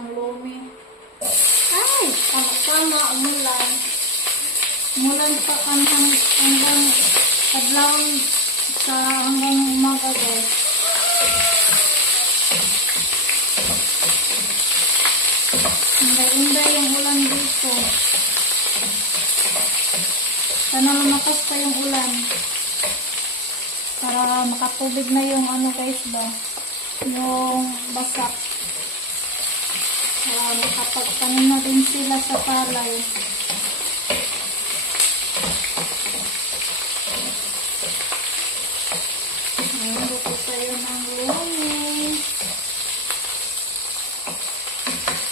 ng lumi. Ay, tama-tama, umulan. Umulan pa hanggang adlaw sa hanggang umaga guys. Inday-inday yung ulan dito. Sana lumakas pa yung ulan. Para makatubig na yung ano guys ba? Yung basak. Para makapagtanim na rin sila sa palay. Luto tayo ng lumi.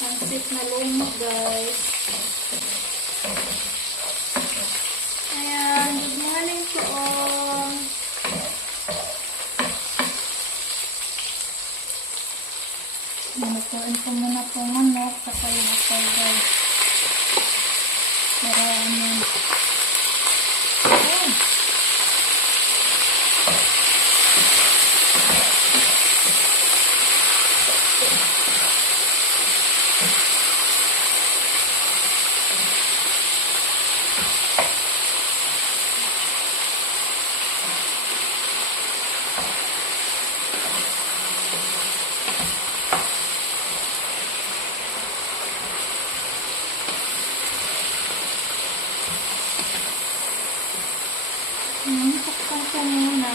Pansit na lumi guys. Ayan, good morning to all. Nalutuin ko muna po manok saka yung apple guys. Para ano. Ayan. Takpan ko muna.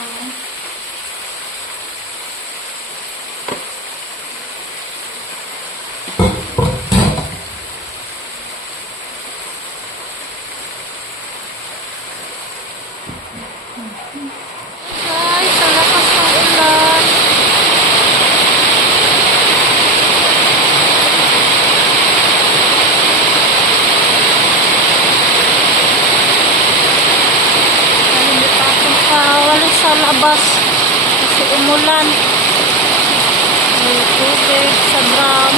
Guys, ang lakas ng ulan. Walis sa labas kasi umulan. May tubig sa drum.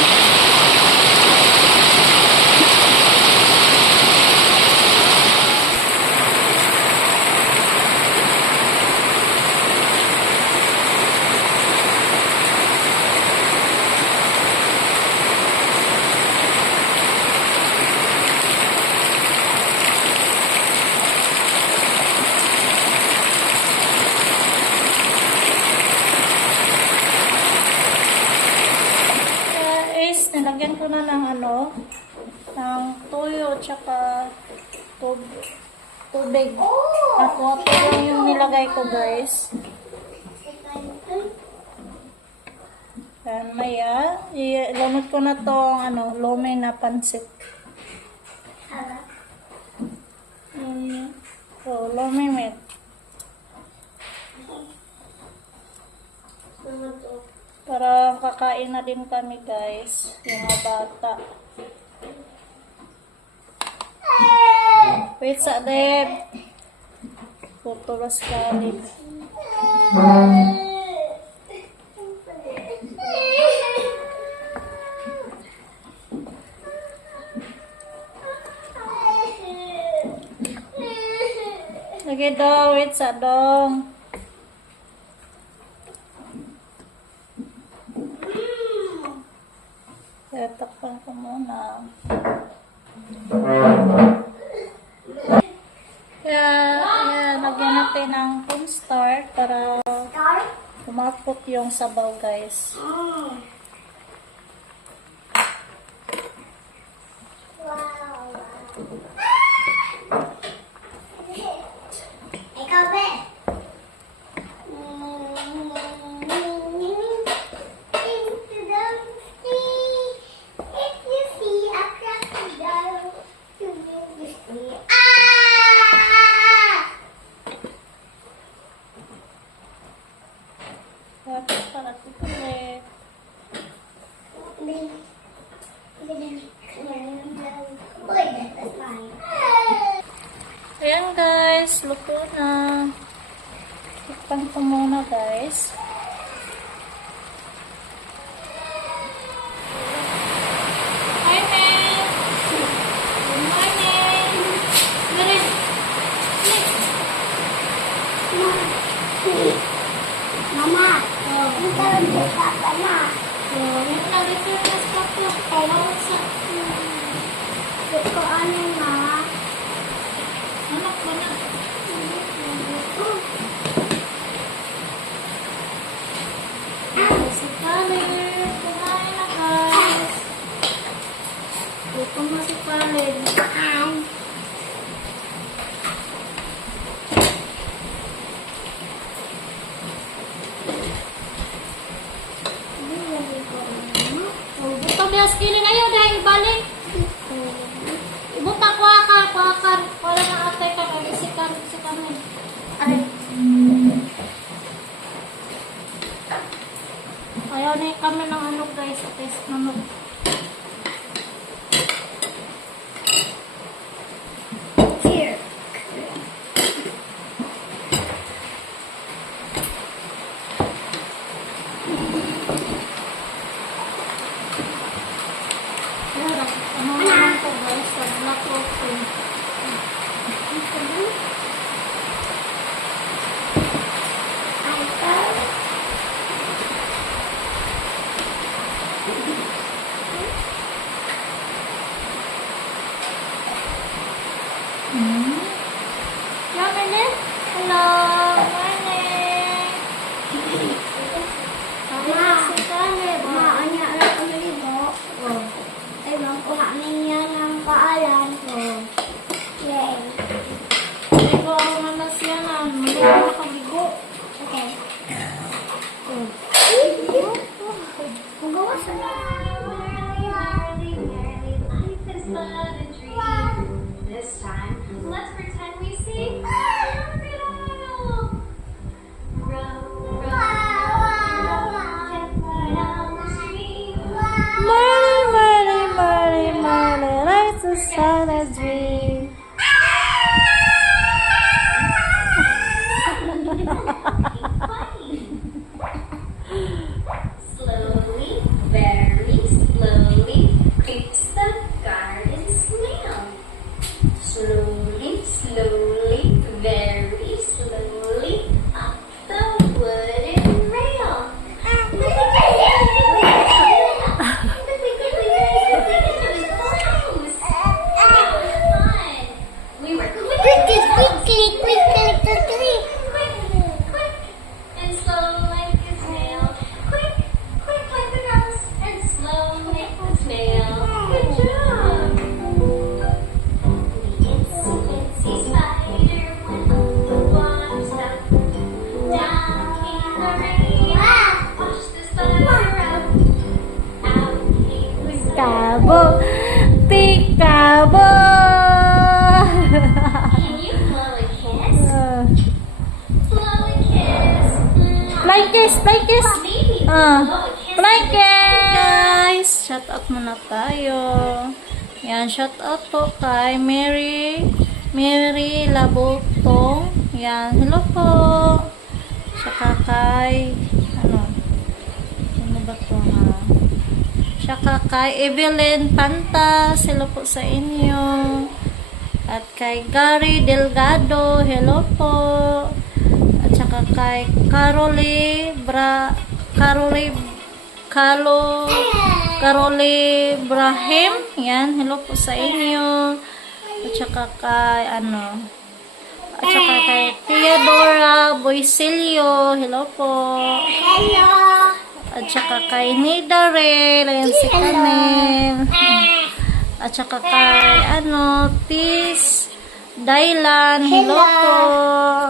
Nilagyan ko na ng ano, ng toyo tsaka tubig. At water lang yung nilagay ko guys. Yan, maya, ilunod ko na tong ano, lumi na pansit. So, lumi met. Para kakain na din kami guys, yung mga bata. Wait sa Deb. Putulas ka Deb. Lagi daw, wait sa dong. Takpan ko muna. Kaya, lagyan natin ng cornstarch para kumapot yung sabaw guys. Ayan guys, luto na. Tikpan ko muna guys. Hi Mel! Good morning! Mama! Ito ang papa na. Ito ang ito yung papa. Pumasok pa rin. Butang biya skilling ayaw dahil ibalik. Ibuta ko ka. Wala na atay ka kagisikan sa kami. Ay. Ayaw na kami ng ano guys, test naman. Here. Ano naman to guys, sa black coffee. Morning. Hello, morning. Anya alam ko libo. Ay, makuha niya ng paalan. Yay. Ligo ako naman siya na. Maligo ako bigo. Okay. Magawa sa This time, let's pretend we sing. Morning, like the sun as dream. Slowly, very slowly, creeps the garden snail. Slowly, slowly, very slowly, up the wooden rail. We were quickly. quick, and slow like a snail. Quick like the mouse, and slow like the snail. Good job. The itsy spider went up the water spout. Down came the rain, washed the spider out. Out came the sun. Tikabo. Can you blow a kiss? Blow a kiss. Flying kiss. Baby, blow a kiss. Flying guys. Shout out muna tayo. Yan, shout out po kay Mary Labutong. Yan, hello po. Saka kay ano ba to ha? Saka kay Evelyn Pantas, hello po sa inyo. At kay Gary Delgado, hello po. At saka kay Carole Brahim, yan, hello po sa inyo. At saka kay at saka kay Theodora Boisilio, hello po. Hello. At saka kay Nidarel, ayan si Camille. At saka kay Tis Dailan, hello po.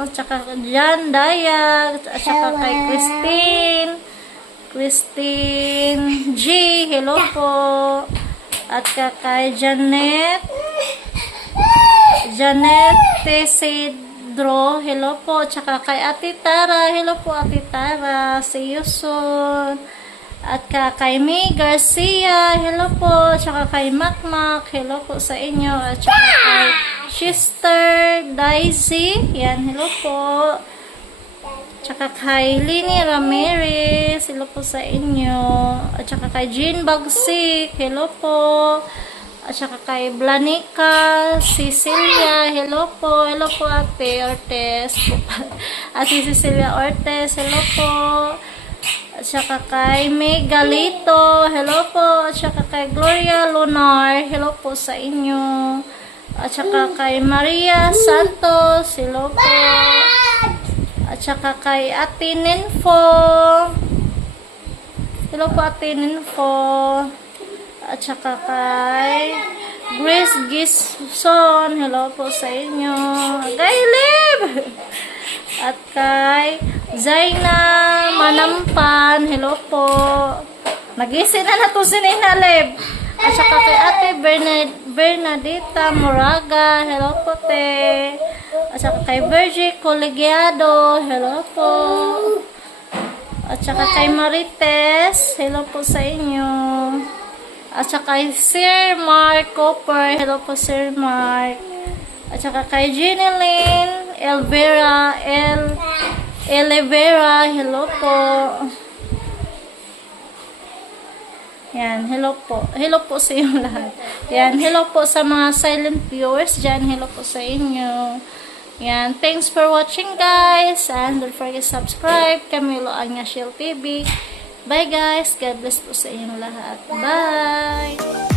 At saka Jan Dayag, at saka kay Christine G, hello po. At saka kay Janet Tesidro, hello po. At saka kay Ate Tara, hello po Ate Tara, see you soon. At kay May Garcia, hello po. Tsaka kay Makmak, hello po sa inyo. At saka kay Sister Daisy, yan, hello po. Tsaka kay Lini Ramirez, hello po sa inyo. At saka kay Jean Bagsik, hello po. At saka kay Blanica Cecilia, hello po. Hello po Ate Ortez. Ate Cecilia Ortez, hello po. At saka kay May Galito, hello po. At saka kay Gloria Lunar, hello po sa inyo. At saka kay Maria Santos, hello po. At saka kay Ate Ninfo, hello po Ate Ninfo. At saka kay Grace Gison, hello po sa inyo. Kay Lib! At kay Zaina Manampan, hello po. Nagising na to si Nina Lib. At saka kay Ate Bernadita Moraga, hello po te. At saka kay Virgie Colegiado, hello po. At saka kay Marites, hello po sa inyo. At saka kay Sir Mark Cooper, hello po Sir Mark. At saka kay Jeneline Elvera, hello po. Yan, hello po. Hello po sa inyo lahat. Yan, hello po sa mga silent viewers dyan. Hello po sa inyo. Yan, thanks for watching guys. And don't forget to subscribe. Camilo Agnaciel TV. Bye guys. God bless po sa inyo lahat. Bye!